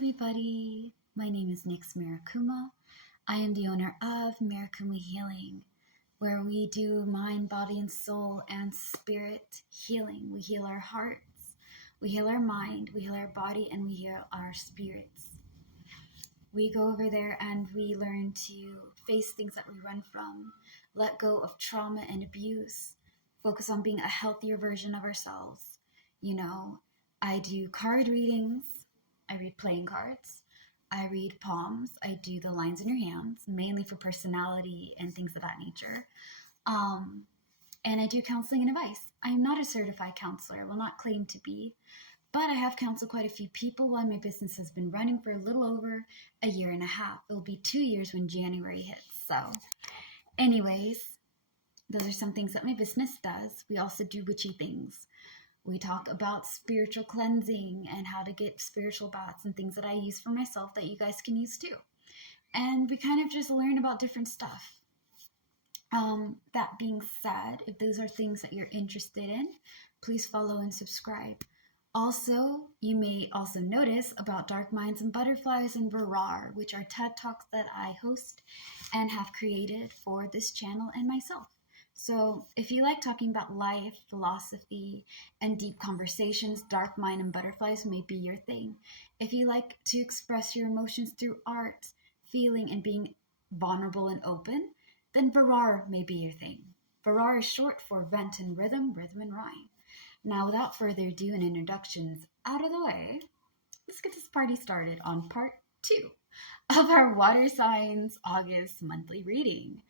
everybody. My name is Nix Marikuma. I am the owner of Marikuma Healing, where we do mind, body, and soul and spirit healing. We heal our hearts, we heal our mind, we heal our body, and we heal our spirits. We go over there and we learn to face things that we run from, let go of trauma and abuse, focus on being a healthier version of ourselves. I do card readings. I read playing cards. I read palms. I do the lines in your hands, mainly for personality and things of that nature. And I do counseling and advice. I am not a certified counselor. I will not claim to be, but I have counseled quite a few people while my business has been running for a little over a year and a half. It will be 2 years when January hits. So anyways, those are some things that my business does. We also do witchy things. We talk about spiritual cleansing and how to get spiritual baths and things that I use for myself that you guys can use too. And we kind of just learn about different stuff. That being said, if those are things that you're interested in, please follow and subscribe. Also, you may also notice about Dark Minds and Butterflies and Virar, which are TED Talks that I host and have created for this channel and myself. So if you like talking about life, philosophy, and deep conversations, Dark Mind and Butterflies may be your thing. If you like to express your emotions through art, feeling, and being vulnerable and open, then Virar may be your thing. Virar is short for Vent and Rhythm, Rhythm and Rhyme. Now, without further ado and introductions out of the way, let's get this party started on part 2 of our Water Signs August monthly reading.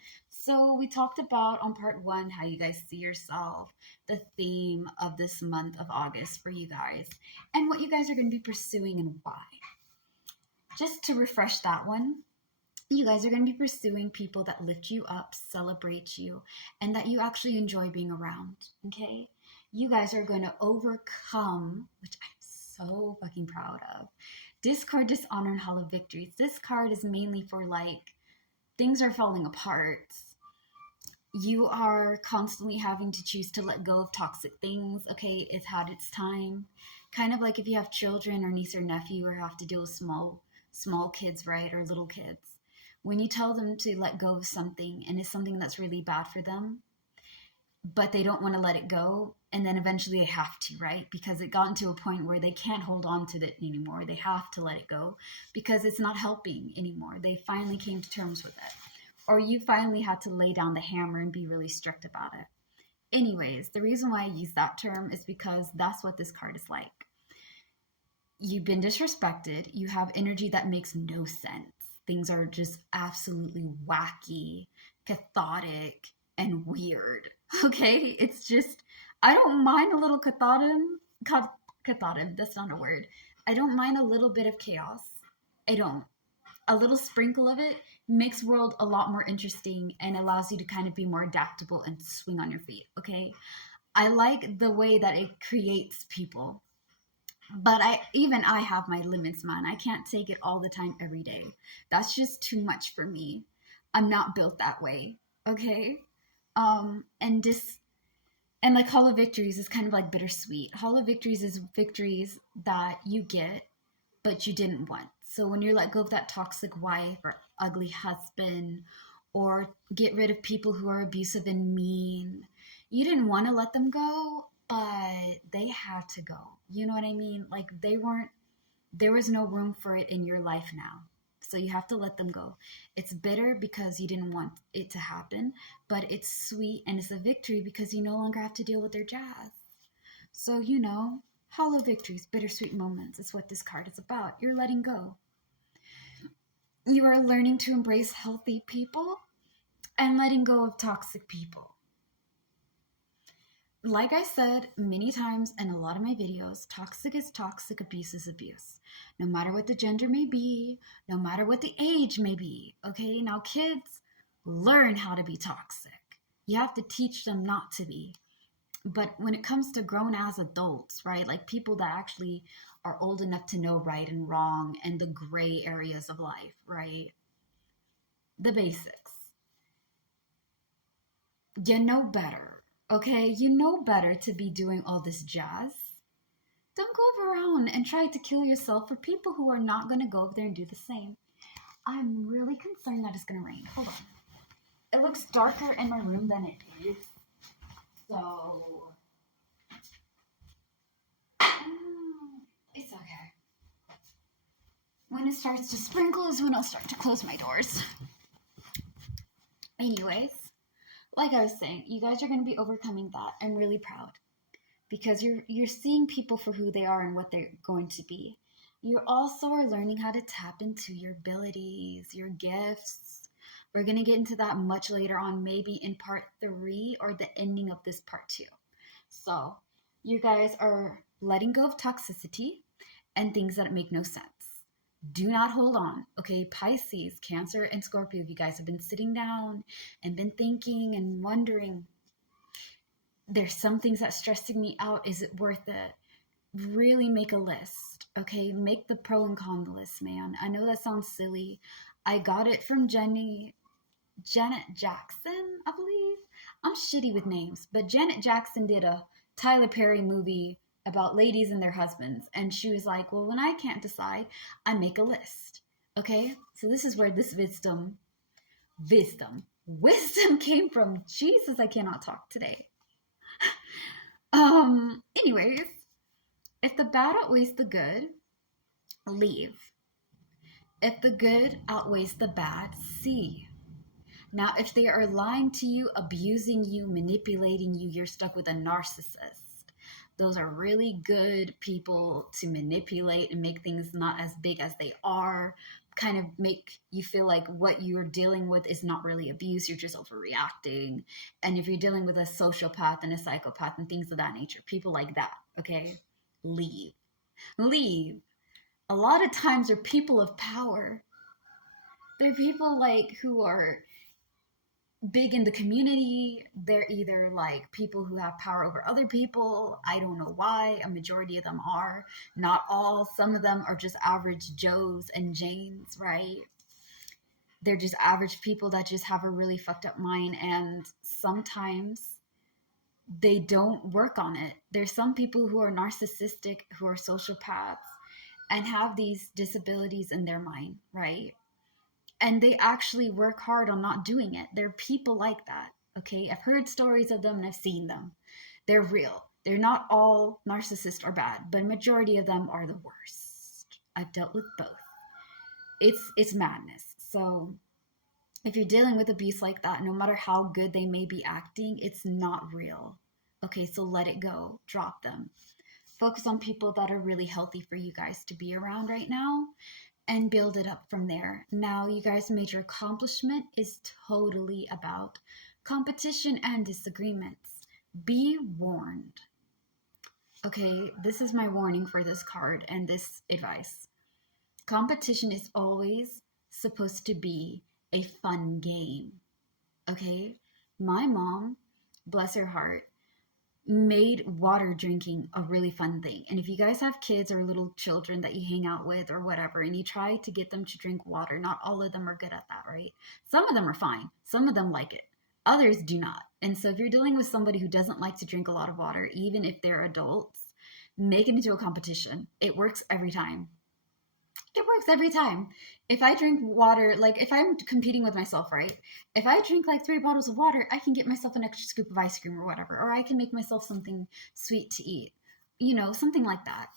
So we talked about on part 1 how you guys see yourself, the theme of this month of August for you guys, and what you guys are going to be pursuing and why. Just to refresh that one, you guys are going to be pursuing people that lift you up, celebrate you, and that you actually enjoy being around, okay? You guys are going to overcome, which I'm so fucking proud of, discord, dishonor, and hollow victories. This card is mainly for things are falling apart. You are constantly having to choose to let go of toxic things. Okay, it's had its time. Kind of like if you have children or niece or nephew or have to deal with small kids, right? Or little kids. When you tell them to let go of something and it's something that's really bad for them, but they don't want to let it go, and then eventually they have to, right? Because it gotten to a point where they can't hold on to it anymore. They have to let it go because it's not helping anymore. They finally came to terms with it. Or you finally had to lay down the hammer and be really strict about it. Anyways, the reason why I use that term is because that's what this card is like. You've been disrespected. You have energy that makes no sense. Things are just absolutely wacky, cathartic, and weird. Okay? It's just, I don't mind a little cathartic, that's not a word. I don't mind a little bit of chaos. I don't. A little sprinkle of it makes world a lot more interesting and allows you to kind of be more adaptable and swing on your feet, okay? I like the way that it creates people. But I have my limits, man. I can't take it all the time every day. That's just too much for me. I'm not built that way, okay? And like hollow victories is kind of like bittersweet. Hollow victories is victories that you get, but you didn't want. So when you let go of that toxic wife or ugly husband, or get rid of people who are abusive and mean, you didn't want to let them go, but they had to go. You know what I mean? Like there was no room for it in your life now. So you have to let them go. It's bitter because you didn't want it to happen, but it's sweet and it's a victory because you no longer have to deal with their jazz. So, hollow victories, bittersweet moments is what this card is about. You're letting go. You are learning to embrace healthy people and letting go of toxic people. Like I said many times in a lot of my videos, toxic is toxic, abuse is abuse. No matter what the gender may be, no matter what the age may be, okay? Now kids learn how to be toxic. You have to teach them not to be. But when it comes to grown as adults, right? Like people that actually are old enough to know right and wrong and the gray areas of life, right? The basics. You know better, okay? You know better to be doing all this jazz. Don't go around and try to kill yourself for people who are not going to go over there and do the same. I'm really concerned that it's going to rain. Hold on. It looks darker in my room than it is. So, it's okay. When it starts to sprinkle is when I'll start to close my doors. Anyways, like I was saying, you guys are going to be overcoming that. I'm really proud. Because you're seeing people for who they are and what they're going to be. You also are learning how to tap into your abilities, your gifts. We're going to get into that much later on, maybe in part 3 or the ending of this part 2. So you guys are letting go of toxicity and things that make no sense. Do not hold on. Okay, Pisces, Cancer, and Scorpio, if you guys have been sitting down and been thinking and wondering, there's some things that's stressing me out. Is it worth it? Really make a list, okay? Make the pro and con list, man. I know that sounds silly. I got it from Janet Jackson, I believe. I'm shitty with names, but Janet Jackson did a Tyler Perry movie about ladies and their husbands. And she was like, well, when I can't decide, I make a list, okay? So this is where this wisdom came from. Jesus, I cannot talk today. Anyways, if the bad outweighs the good, leave. If the good outweighs the bad, see. Now, if they are lying to you, abusing you, manipulating you, you're stuck with a narcissist. Those are really good people to manipulate and make things not as big as they are, kind of make you feel like what you're dealing with is not really abuse, you're just overreacting. And if you're dealing with a sociopath and a psychopath and things of that nature, people like that, okay, leave. A lot of times they're people of power. They're people like who are big in the community. They're either like people who have power over other people. I don't know why. A majority of them are. Not all. Some of them are just average Joes and Janes, right? They're just average people that just have a really fucked up mind, and sometimes they don't work on it. There's some people who are narcissistic, who are sociopaths, and have these disabilities in their mind, right? And they actually work hard on not doing it. There are people like that, okay? I've heard stories of them and I've seen them. They're real. They're not all narcissists or bad, but a majority of them are the worst. I've dealt with both. It's madness. So if you're dealing with abuse like that, no matter how good they may be acting, it's not real. Okay, so let it go. Drop them. Focus on people that are really healthy for you guys to be around right now, and build it up from there. Now, you guys' major accomplishment is totally about competition and disagreements. Be warned. Okay, this is my warning for this card and this advice. Competition is always supposed to be a fun game. Okay? My mom, bless her heart, made water drinking a really fun thing. And if you guys have kids or little children that you hang out with or whatever, and you try to get them to drink water, not all of them are good at that, right? Some of them are fine. Some of them like it. Others do not. And so if you're dealing with somebody who doesn't like to drink a lot of water, even if they're adults, make it into a competition. It works every time. It works every time. If I drink water, like if I'm competing with myself, right? If I drink like 3 bottles of water, I can get myself an extra scoop of ice cream or whatever, or I can make myself something sweet to eat, something like that.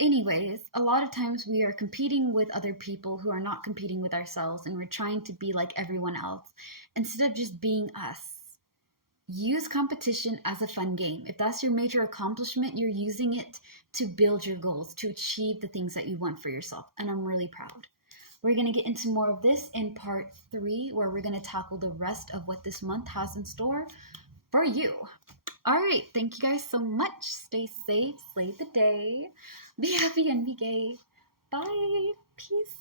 Anyways, a lot of times we are competing with other people who are not competing with ourselves, and we're trying to be like everyone else instead of just being us. Use competition as a fun game. If that's your major accomplishment, you're using it to build your goals, to achieve the things that you want for yourself. And I'm really proud. We're going to get into more of this in part 3, where we're going to tackle the rest of what this month has in store for you. All right. Thank you guys so much. Stay safe. Slay the day. Be happy and be gay. Bye. Peace.